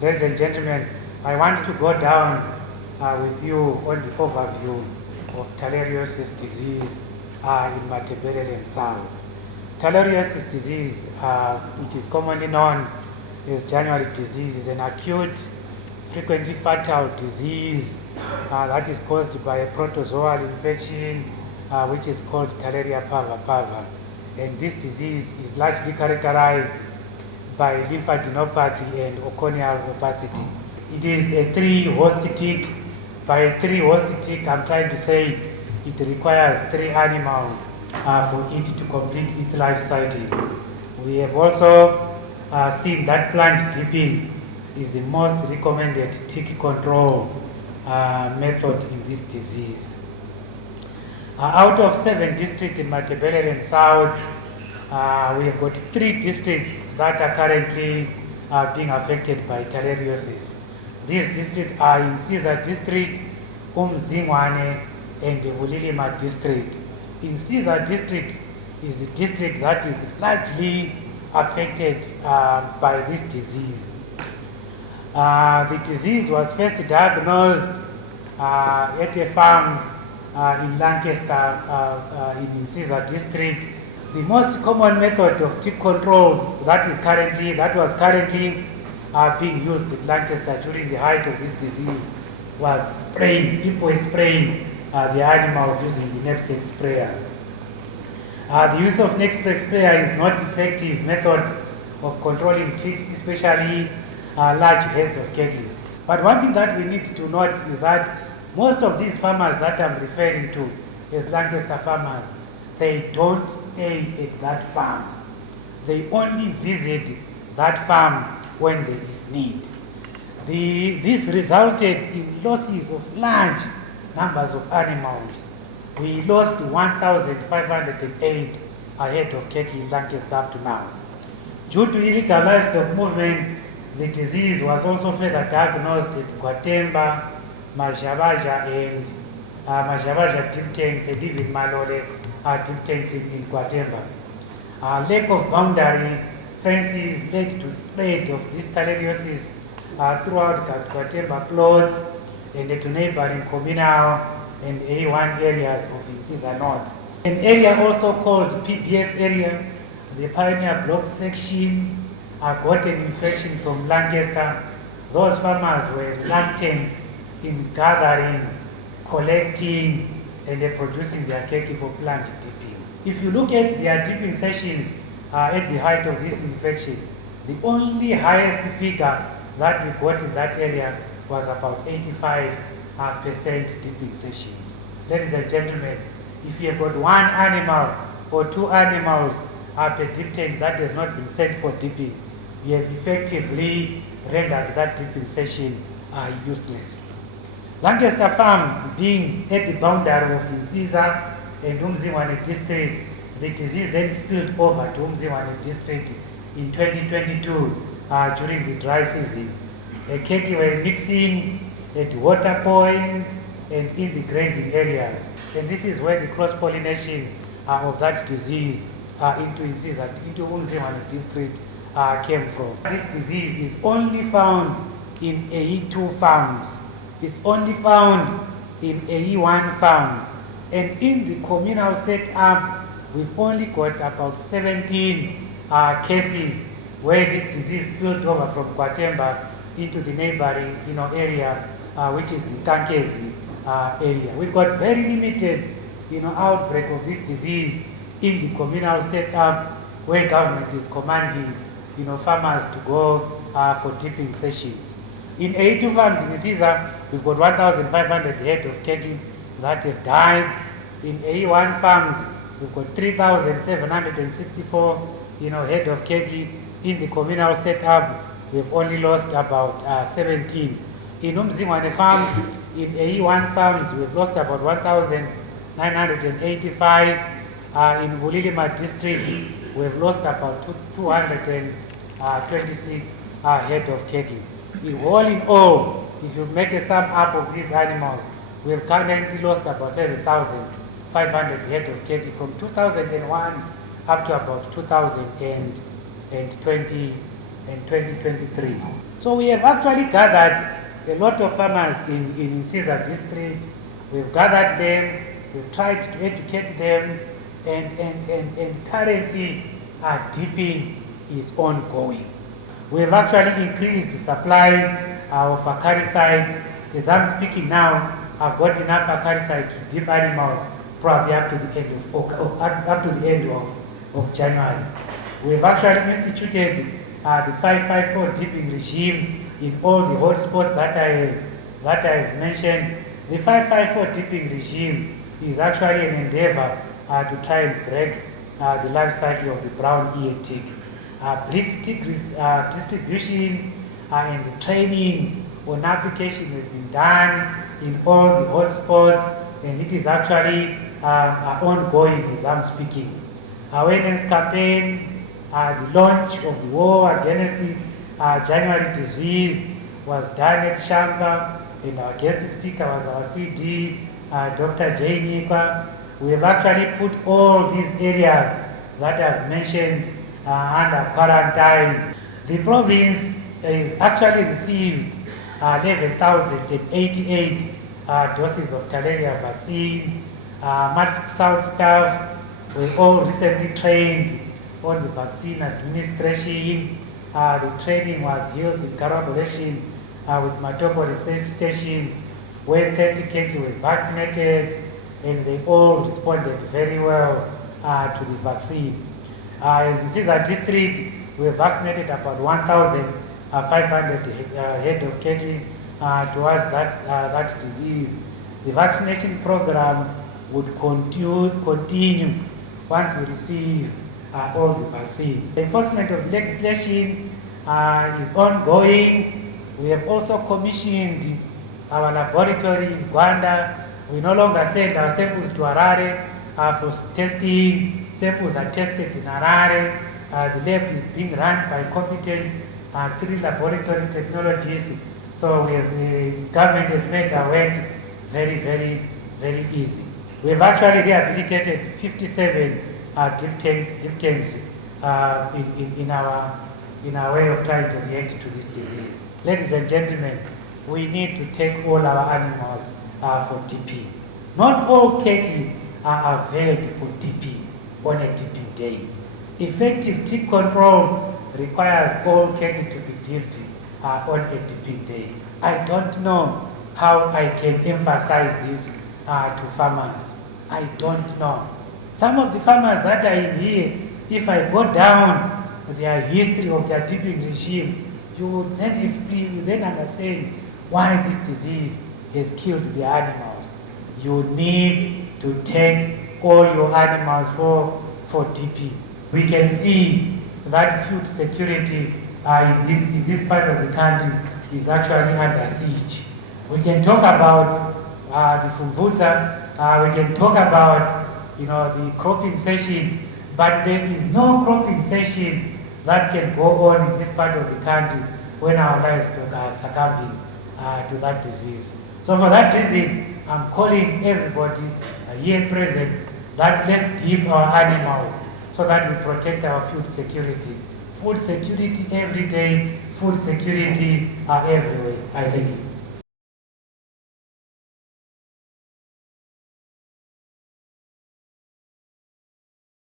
Ladies and gentlemen, I want to go down with you on the overview of theileriosis disease in Matabeleland South. Theileriosis disease, which is commonly known as January disease, is an acute, frequently fatal disease that is caused by a protozoal infection, which is called Theileria parva. And this disease is largely characterized by lymphadenopathy and corneal opacity. It is a three-host tick. By a three-host tick, I'm trying to say it requires 3 animals for it to complete its life cycle. We have also seen that plunge dipping is the most recommended tick control method in this disease. Out of 7 districts in Matabeleland South, we have got 3 districts that are currently being affected by theileriosis. These districts are in Caesar District, Mzingwane, and the Bulilima District. In Caesar District is the district that is largely affected by this disease. The disease was first diagnosed at a farm in Lancaster in Caesar District. The most common method of tick control that was currently being used in Lancaster during the height of this disease was spraying. People spraying the animals using the knapsack sprayer. The use of knapsack sprayer is not effective method of controlling ticks, especially large herds of cattle. But one thing that we need to note is that most of these farmers that I'm referring to as Lancaster farmers, they don't stay at that farm. They only visit that farm when there is need. This resulted in losses of large numbers of animals. We lost 1,508 head of cattle in Lancaster up to now. Due to illegal livestock movement, the disease was also further diagnosed at Kwatemba, Majabaja, and Majabaja deep tanks, and even Malole deep tanks in Kwatemba. Lack of boundary fences led to spread of this theileriosis throughout Kwatemba plots and to neighboring communal and A1 areas of Caesar North. An area also called PBS area, the Pioneer Block section, got an infection from Lancaster. Those farmers were reluctant in gathering, collecting, and producing their cattle for plunge dipping. If you look at their dipping sessions at the height of this infection, the only highest figure that we got in that area was about 85% dipping sessions. Ladies and gentlemen, if you have got 1 animal or 2 animals per dip tank that has not been sent for dipping, you have effectively rendered that dipping session useless. Lancaster Farm being at the boundary of Caesar and Mzingwane District, the disease then spilled over to Mzingwane District in 2022 during the dry season. Cattle were mixing at water points and in the grazing areas. And this is where the cross-pollination of that disease into Mzingwane District came from. This disease is only found in AE2 farms. It's only found in AE1 farms. And in the communal setup, we've only got about 17 cases where this disease spilled over from Kwatemba into the neighboring area, which is the Kankezi area. We've got very limited outbreak of this disease in the communal setup where government is commanding farmers to go for dipping sessions. In A2 farms in Caesar, we've got 1,500 head of cattle that have died. In A1 farms, we've got 3,764 head of cattle. In the communal setup, we've only lost about 17. In Mzingwane farm, in A1 farms, we've lost about 1,985. In Bulilima district, we've lost about 226 head of cattle. All in all, if you make a sum up of these animals, we have currently lost about 7,500 head of cattle from 2001 up to about 2020 and 2023. So we have actually gathered a lot of farmers in Caesar district. We've gathered them, we've tried to educate them, and currently dipping is ongoing. We've actually increased the supply of acaricide. As I'm speaking now, I've got enough acaricide to dip animals probably up to the end of January. We've actually instituted the 554 dipping regime in all the hotspots that I've mentioned. The 554 dipping regime is actually an endeavor to try and break the life cycle of the brown-eared tick. Blitz tick distribution and the training on application has been done in all the hotspots, and it is actually ongoing as I'm speaking. Awareness campaign, the launch of the war against the January disease was done at Shamba, and our guest speaker was our CD, Dr. Nyeve. We have actually put all these areas that I've mentioned under quarantine. The province has actually received 11,088 doses of malaria vaccine. South staff were all recently trained on the vaccine administration. The training was held in collaboration with Matopo Research Station, where 30 cattle were vaccinated, and they all responded very well to the vaccine. As Caesar district, we vaccinated about 1,500 head of cattle towards that disease. The vaccination program would continue once we receive all the vaccine. The enforcement of the legislation is ongoing. We have also commissioned our laboratory in Rwanda. We no longer send our samples to Harare for testing. Samples are tested in Harare. The lab is being run by competent 3 laboratory technologies. So the government has made our work very, very, very easy. We have actually rehabilitated 57 deep tanks in our way of trying to react to this disease. Ladies and gentlemen, we need to take all our animals for TP. Not all cattle are availed for TP on a tipping day. Effective tick control requires all cattle to be dipped on a tipping day. I don't know how I can emphasize this to farmers. I don't know. Some of the farmers that are in here, if I go down their history of their dipping regime, you will then explain, you then understand why this disease has killed the animals. You need to take all your animals for TP. We can see that food security in this part of the country is actually under siege. We can talk about the Fumvuza, we can talk about the cropping session, but there is no cropping session that can go on in this part of the country when our livestock are succumbing to that disease. So for that reason, I'm calling everybody here present that let's dip our animals so that we protect our food security. Food security every day, food security everywhere. I thank you.